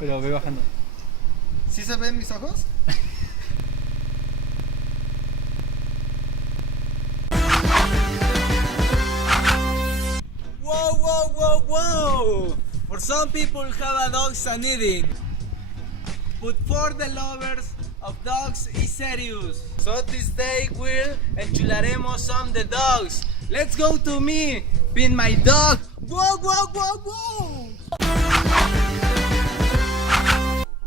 pero ve bajando. ¿Sí se ven mis ojos? Whoa, whoa, whoa, whoa! For some people have a dogs and eating, but for the lovers of dogs is serious. So this day we'll enchularemos some the dogs. Let's go to me, pin my dog. Whoa, whoa, whoa, whoa!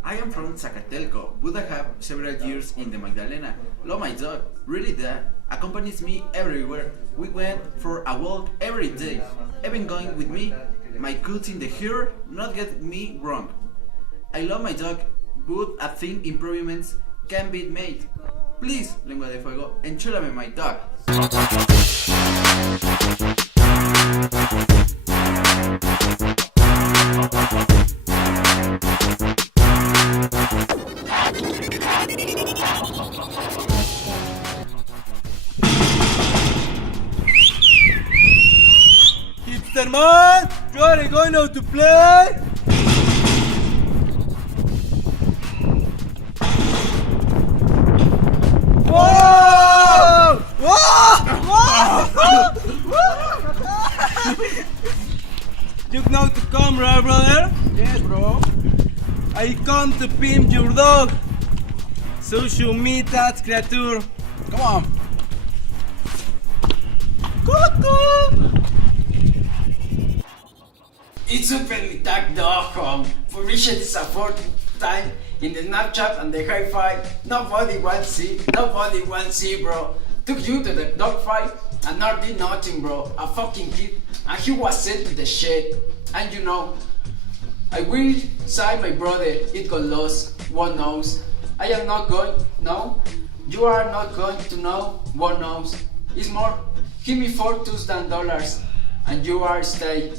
I am from Zacatelco, but I have several years in the Magdalena. Love my dog, really that accompanies me everywhere. We went for a walk every day, even going with me. My cuts in the hair, not get me wrong. I love my dog, but I think improvements can be made. Please, Lengua de Fuego, enchúlame my dog. Hipster man, you are going out to play? Whoa! Whoa! You know to come, right, brother? Yes, bro. I come to pimp your dog. So show me that creature. Come on. Cuckoo! It's super tag dog home. For me, it is a fourth time in the Snapchat and the high five. Nobody wants see, bro. Took you to the dog fight and not did nothing, bro. A fucking kid, and he was sent to the shed. And you know, I will say my brother, it got lost. One knows. I am not going. No, you are not going to know. One knows. It's more. Give me $4,000 and you are stay.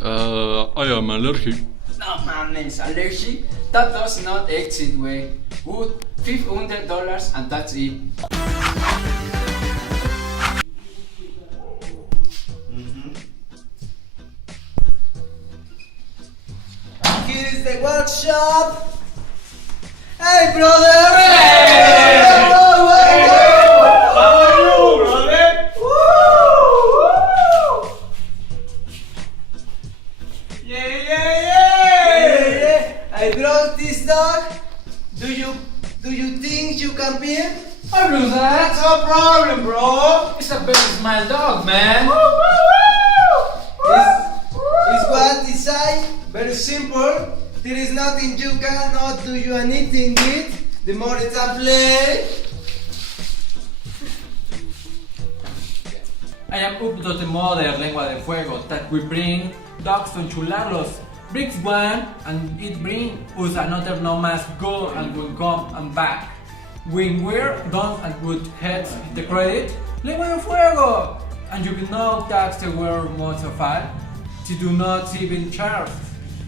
I am allergic. No mames, allergic? That does not exist, way. Good, $500 and that's it. Here is the workshop. Hey, brother! Hey! Whoa, whoa, whoa. How are you, brother? Woo! Yeah. I brought this dog. Do you think you can pimp? I do that. No problem, bro. It's a very small dog, man. Is what decide? Very simple. There is nothing you cannot do you anything with. The more it's a play. I am up to the mother lengua de fuego that we bring dogs to enchularlos. Brings one and it bring us another no más go and will come and back. When we're done and good heads the credit, lengua de fuego! And you will know that's the word most of all. You do not even charge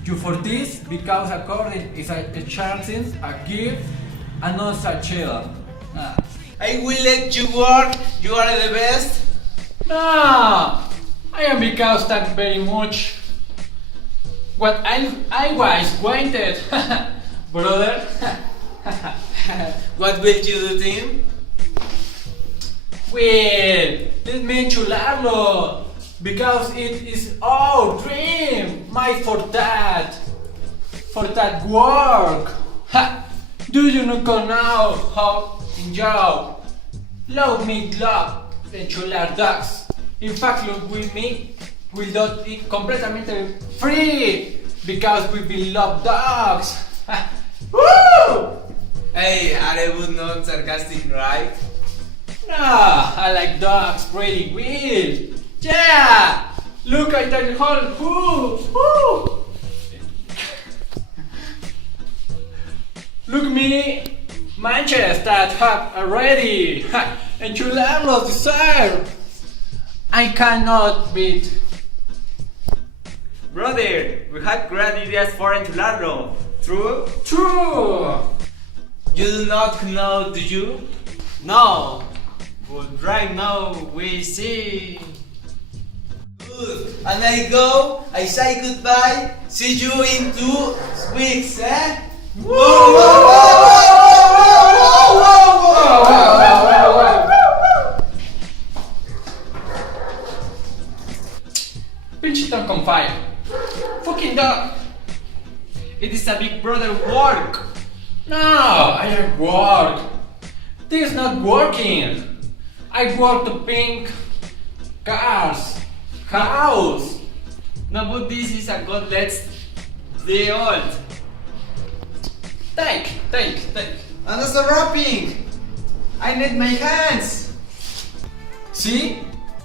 you for this because according is a charging, a gift, and not a chill. I will let you work. You are the best. No, I am because thank very much. What I was wanted, brother. What will you do, Tim? Well, let me enchularlo because it is our dream, my for that work. Ha! Do you not know how enjoy? Love me, love enchular dogs. In fact, look with me. We don't eat completamente free because we will love dogs. Woo! Hey, are you not sarcastic, right? No, I like dogs pretty weird. Yeah! Look at the whole woo! Look me, manches that have already enchularlos deserve. I cannot beat. Brother, we had great ideas for enchularlo. True? True! You do not know, do you? No. But right now we see. Good. And I go, I say goodbye, see you in 2 weeks, eh? Whoa, whoa, whoa, Pinch don't come fire. Fucking dog. It is a big brother work. No, I am work. This is not working. I work to pink cars, house. No, but this is a god, let's the old. Take. And that's the wrapping. I need my hands. See?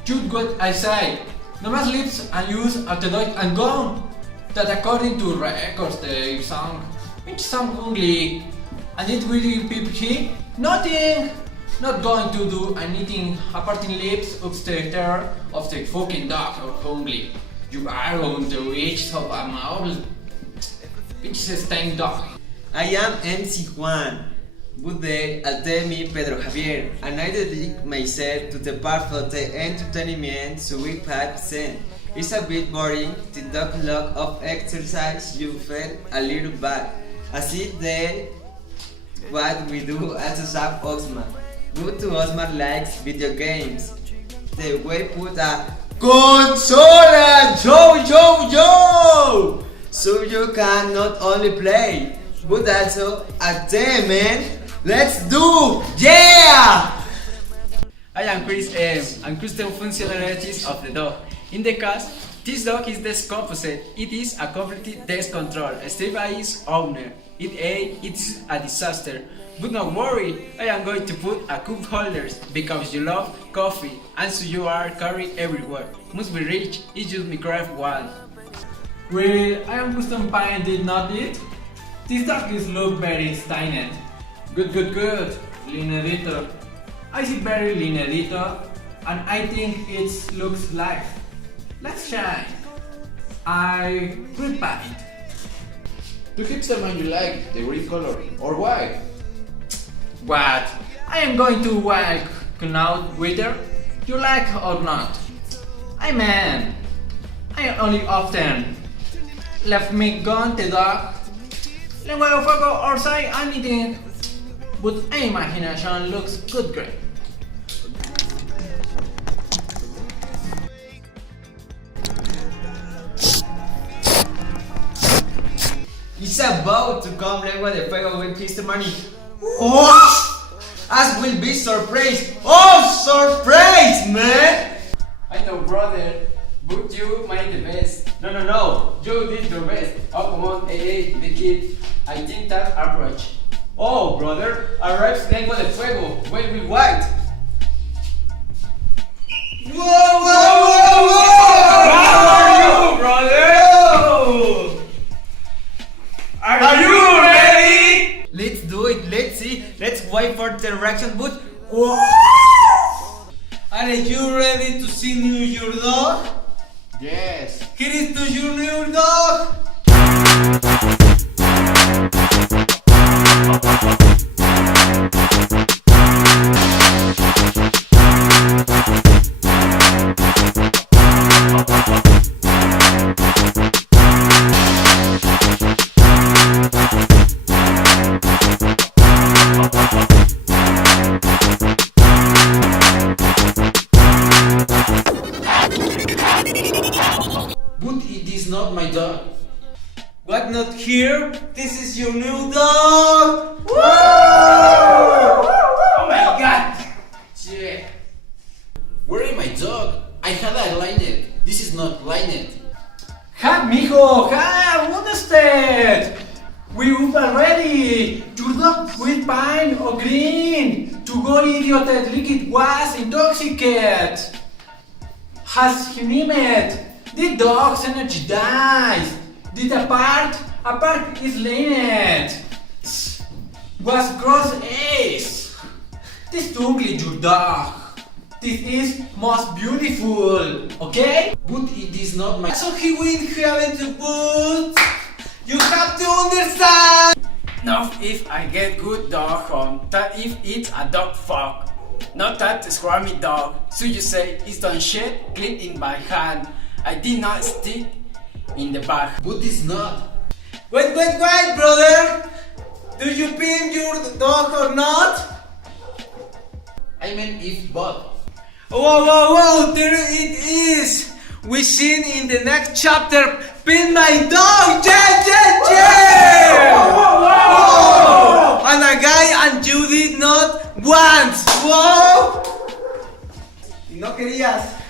You what I say. No más lips and use after dog and gone. That according to records they song. It's some ugly. And it really people here? Nothing. Not going to do anything apart in lips upstairs of the fucking dog or hungry. You are going to reach of a mouth. Bitch stained dog. I am MC Juan. Good day, I'll tell me Pedro Javier, and I dedicate myself to the part of the entertainment so we 5%. It's a bit boring, the dog lot of exercise you felt a little bad. As it then what we do at the Shop Osman. Good to Osman likes video games. The way put a consola, yo! So you can not only play, but also attainment. Let's do, yeah! I am Chris M. and custom functionalities of the dog. In the case, this dog is decomposed. It is a completely discontrolled, stayed by its owner. It is a disaster. But not worry, I am going to put a cup holders because you love coffee and so you are carried everywhere. Must be rich, it's just me craft one. Well, I am custom paint did not it? This dog is look very stained. Good. Lean editor. I see very lean editor and I think it looks live. Let's shine. I repaint. To hipster man you like the green color or white? What? I am going to work now whether you like or not. I mean, I only often left me gone the dog. Lengua de fuego or say anything, but imagination looks good great. It's about to come Lengua de Fuego with Mr. Money. What? As will be surprised. Oh, surprise, man! I know, brother, but you made the best. No. You did your best. Oh, come on, hey, the kid. I think that approach. Oh, brother, arrives Lengua de Fuego. Wait with white. Whoa! How are you, brother? Are you ready? Let's do it. Let's see. Let's wait for the reaction booth. Are you ready to see your dog? Yes. Here is to your new dog. But it is not my dog. What, not here? This is your new dog. Oh my god! Yeah. Where is my dog? I had a lined. This is not lined. Ha, mijo, ha, understand? We up already. Your dog will pine or green. To go idiot that liquid was intoxicated. Has he named? The dog's energy dies. Did a part is leaned. Was gross ace. This ugly your dog. This is most beautiful, okay? But it is not my. So he will have to put. You have to understand. Not if I get good dog home, that if it's a dog fuck. Not that squirmy dog. So you say it's done shit, clean in my hand. I did not stick in the bag. But it's not. Wait, brother! Do you pin your dog or not? I mean if but. Whoa, there it is! We seen in the next chapter, pin my dog! Yeah! Whoa! And a guy and you did not want! Whoa! Y no querías.